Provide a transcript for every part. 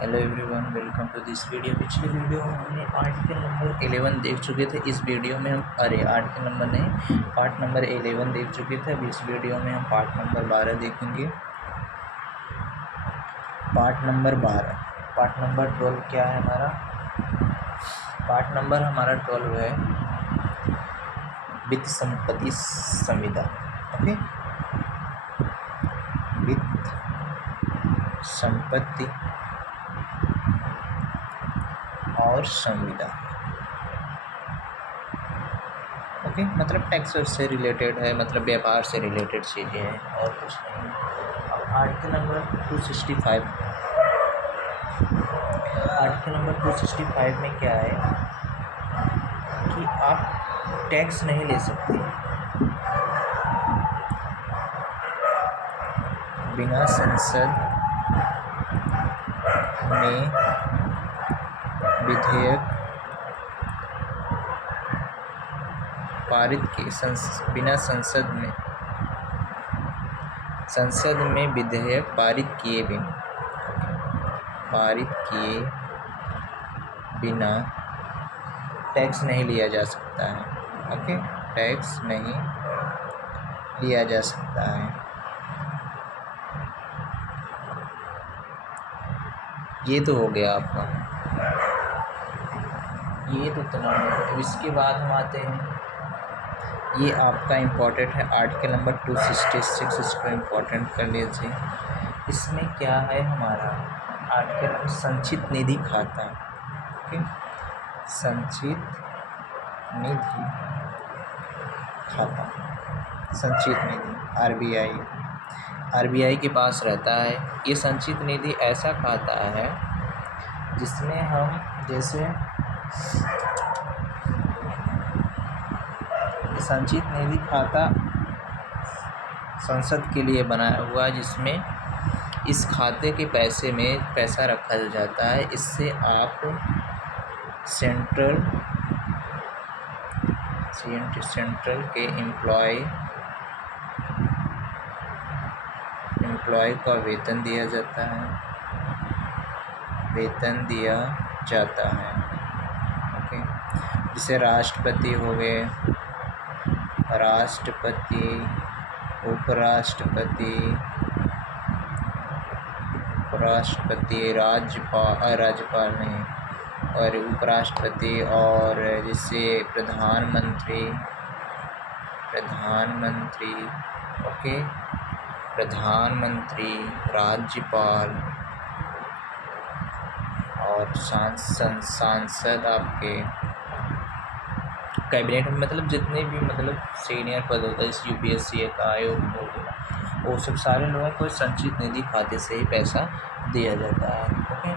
Hello everyone, welcome to this video. पिछले video में हमने आर्टिकल नंबर 11 देख चुके थे। इस वीडियो में हम आर्टिकल नंबर नहीं, पार्ट नंबर 11 देख चुके थे। अब इस वीडियो में हम पार्ट नंबर 12 देखेंगे। पार्ट नंबर 12, पार्ट नंबर 12 क्या है हमारा? पार्ट नंबर हमारा 12 है वित्त संपत्ति संविदा। ओके, वित्त संपत्ति और संविदा। ओके, मतलब टैक्स से रिलेटेड है, मतलब व्यापार से रिलेटेड चीज़ें हैं और कुछ नहीं। अब आर्टिकल नंबर 265, आर्टिकल नंबर 265 में क्या है कि आप टैक्स नहीं ले सकते बिना संसद में विधेयक पारित के बिना संसद में विधेयक पारित किए बिना टैक्स नहीं लिया जा सकता है। ओके, टैक्स नहीं लिया जा सकता है। ये तो हो गया आपका, ये तो इतना है। अब इसके बाद हम आते हैं, ये आपका इम्पोर्टेंट है आर्टिकल नंबर 266, इसको इम्पोर्टेंट कर लीजिए। इसमें क्या है हमारा आर्टिकल संचित निधि खाता। ओके, संचित निधि खाता, संचित निधि आरबीआई के पास रहता है। ये संचित निधि ऐसा खाता है जिसमें हम जैसे संचित निधि खाता संसद के लिए बनाया हुआ है, जिसमें इस खाते के पैसे में पैसा रखा जाता है। इससे आप सेंट्रल के एम्प्लॉय का वेतन दिया जाता है। ओके, जैसे राष्ट्रपति हो गए, उपराष्ट्रपति, राज्यपाल नहीं, और उपराष्ट्रपति, और जैसे प्रधानमंत्री। ओके, प्रधानमंत्री, राज्यपाल और सांसद आपके कैबिनेट में, मतलब जितने भी मतलब सीनियर पद होता है, जैसे यूपीएससी का आयोग हो गया, वो सब सारे लोगों को संचित निधि खाते से ही पैसा दिया जाता है। ओके,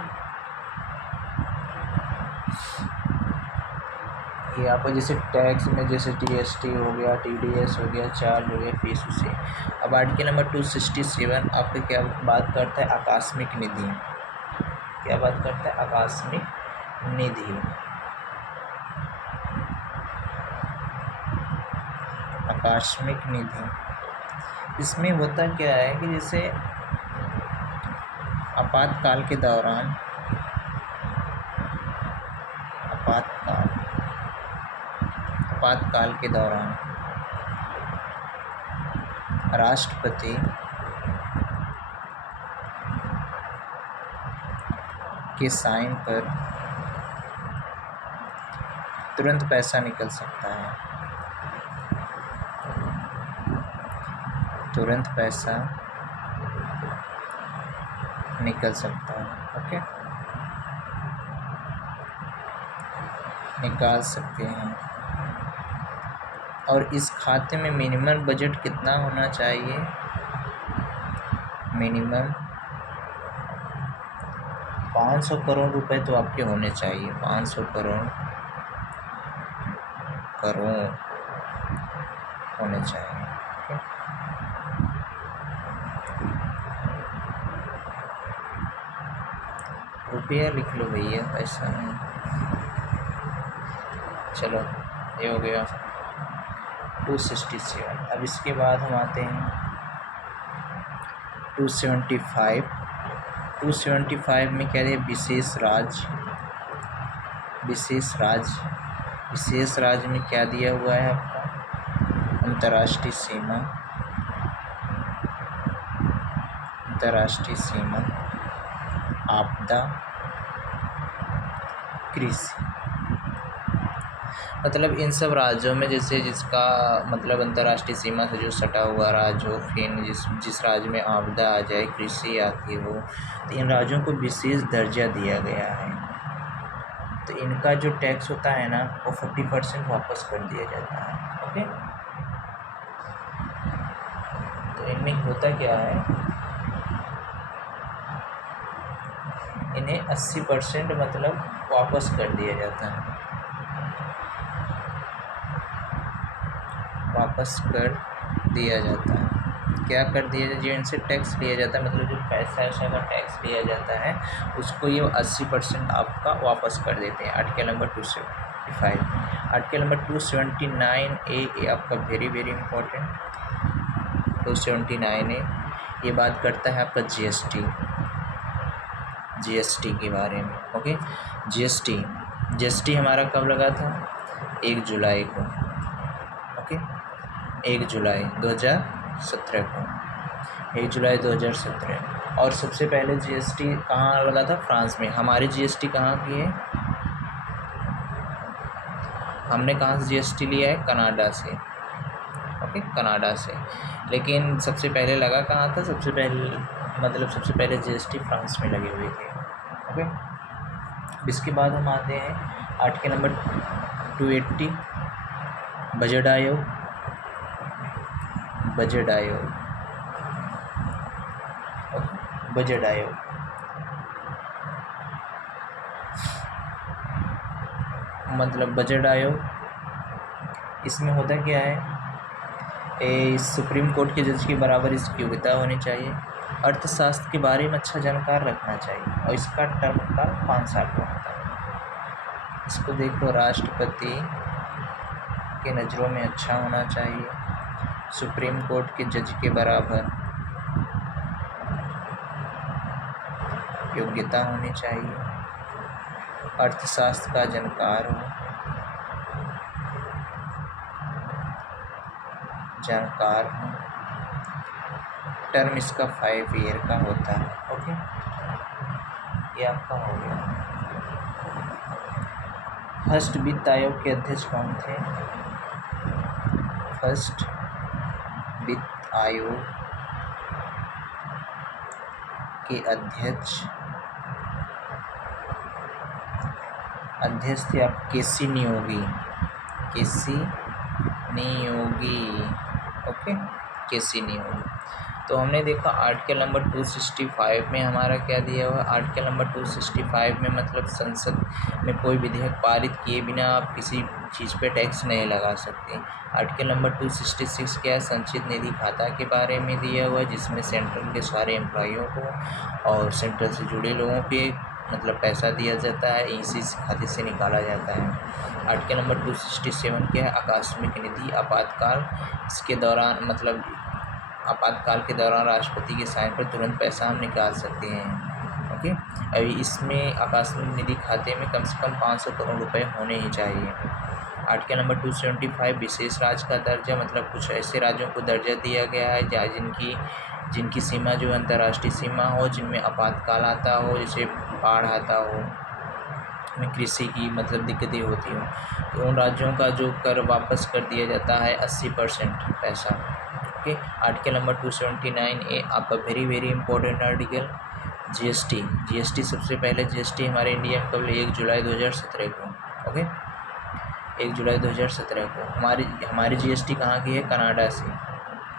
ये आपको जैसे टैक्स में जैसे जीएसटी हो गया, टीडीएस हो गया, चार्ज हो गया, फीस उसे। अब आर्टिकल नंबर 267 आपके क्या बात करता है? आकस्मिक निधि। क्या बात करता है? आकस्मिक निधि। आकस्मिक निधि, इसमें होता क्या है कि जैसे आपातकाल के दौरान राष्ट्रपति के साइन पर तुरंत पैसा निकल सकता है, ओके, निकाल सकते हैं। और इस खाते में मिनिमम बजट कितना होना चाहिए? मिनिमम 500 करोड़ रुपए तो आपके होने चाहिए। 500 करोड़ होने चाहिए। रुपया लिख लो भैया, पैसा नहीं। चलो, ये हो गया 267। अब इसके बाद हम आते हैं 275। 275 में क्या दिया, विशेष राज्य। विशेष राज्य में क्या दिया हुआ है आपका, अंतर्राष्ट्रीय सीमा, आपदा, कृषि। मतलब इन सब राज्यों में जैसे जिसका मतलब अंतर्राष्ट्रीय सीमा से जो सटा हुआ राज्य हो, फिर जिस राज्य में आपदा आ जाए, कृषि आती हो, तो इन राज्यों को विशेष दर्जा दिया गया है। तो इनका जो टैक्स होता है ना, वो 40% वापस कर दिया जाता है। ओके, तो इनमें होता क्या है, इन्हें 80% मतलब वापस कर दिया जाता है, क्या कर दिया जाता है, जो इनसे टैक्स लिया जाता है, मतलब जो पैसा का टैक्स लिया जाता है, उसको ये 80% आपका वापस कर देते हैं। Article number 275। Article number 279A आपका वेरी इम्पोर्टेंट। 279A ये बात करता है आपका जीएसटी के बारे में। ओके, जीएसटी हमारा कब लगा था, 1 जुलाई को। ओके, 1 जुलाई 2017 को, 1 जुलाई 2017। और सबसे पहले जीएसटी कहाँ लगा था, फ्रांस में। हमारी जीएसटी कहाँ की है, हमने कहाँ से जीएसटी लिया है, कनाडा से। ओके, कनाडा से। लेकिन सबसे पहले लगा कहाँ था, सबसे पहले जीएसटी फ्रांस में लगे हुए थे। ओके, इसके बाद हम आते हैं आर्टिकल नंबर 280, बजट आयोग। मतलब बजट आयोग, इसमें होता क्या है, सुप्रीम कोर्ट के जज के बराबर इसकी योग्यता होनी चाहिए, अर्थशास्त्र के बारे में अच्छा जानकार रखना चाहिए, और इसका टर्म काल 5 साल का होता है। इसको देखो, राष्ट्रपति के नज़रों में अच्छा होना चाहिए, सुप्रीम कोर्ट के जज के बराबर योग्यता होनी चाहिए, अर्थशास्त्र का जानकार हो, टर्म इसका 5 ईयर का होता है। ओके, ये आपका हो गया। फर्स्ट वित्त आयोग के अध्यक्ष कौन थे, फर्स्ट वित्त आयोग के अध्यक्ष थे आप केसी नियोगी। ओके, केसी नियोगी। तो हमने देखा आर्टिकल नंबर 265 में हमारा क्या दिया हुआ, आर्टिकल नंबर 265 में मतलब संसद में कोई विधेयक पारित किए बिना आप किसी चीज़ पे टैक्स नहीं लगा सकते। आर्टिकल नंबर 266 क्या है, संचित निधि खाता के बारे में दिया हुआ है, जिसमें सेंट्रल के सारे एम्प्लॉइयों को और सेंट्रल से जुड़े लोगों पे मतलब पैसा दिया जाता है, इसी खाते से निकाला जाता है। आर्टिकल नंबर 267 क्या है, आकस्मिक निधि, आपातकाल, इसके दौरान मतलब आपातकाल के दौरान राष्ट्रपति के साइन पर तुरंत पैसा हम निकाल सकते हैं। ओके, अभी इसमें आकस्मिक निधि खाते में कम से कम 500 करोड़ रुपए होने ही चाहिए। आर्टिकल नंबर 275 विशेष राज्य का दर्जा, मतलब कुछ ऐसे राज्यों को दर्जा दिया गया है जहाँ जिनकी सीमा जो अंतर्राष्ट्रीय सीमा हो, जिनमें आपातकाल आता हो, जैसे बाढ़ आता हो, में कृषि की मतलब दिक्कतें होती हो, तो उन राज्यों का जो कर वापस कर दिया जाता है 80% पैसा। ओके, आर्टिकल नंबर 279A आपका वेरी इंपॉर्टेंट आर्टिकल, जीएसटी। सबसे पहले जीएसटी हमारे इंडिया में कब 1 जुलाई 2017 को। ओके, 1 जुलाई 2017 को हमारी जीएसटी कहाँ की है, कनाडा से।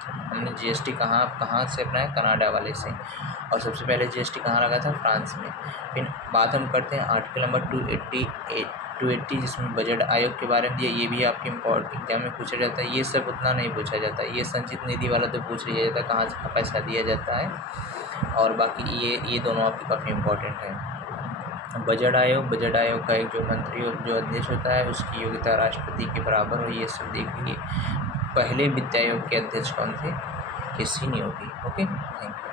हमने जीएसटी कहाँ से अपना है, कनाडा वाले से। और सबसे पहले जीएसटी कहाँ लगा था, फ्रांस में। फिर बात हम करते हैं आर्टिकल नंबर 280 जिसमें बजट आयोग के बारे में दिया, ये भी आपके एग्जाम में पूछा जाता है। ये सब उतना नहीं पूछा जाता, ये संचित निधि वाला तो पूछ लिया जाता है, कहाँ से पैसा दिया जाता है, और बाकी ये दोनों आपके काफ़ी इम्पोर्टेंट है। बजट आयोग का एक जो मंत्री और जो अध्यक्ष होता है, उसकी योग्यता राष्ट्रपति के बराबर हो, ये सब देख लीजिए। पहले वित्त आयोग के अध्यक्ष कौन थे, KC Niyogi. Okay, thank you.